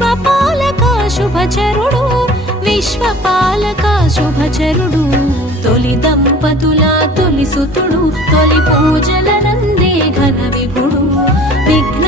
విశ్వపాలక శుభచరుడు విశ్వపాలక శుభచరుడు తొలి దంపతుల తొలి సుతుడు తొలి పూజల నందే ఘన విభుడు విఘ్న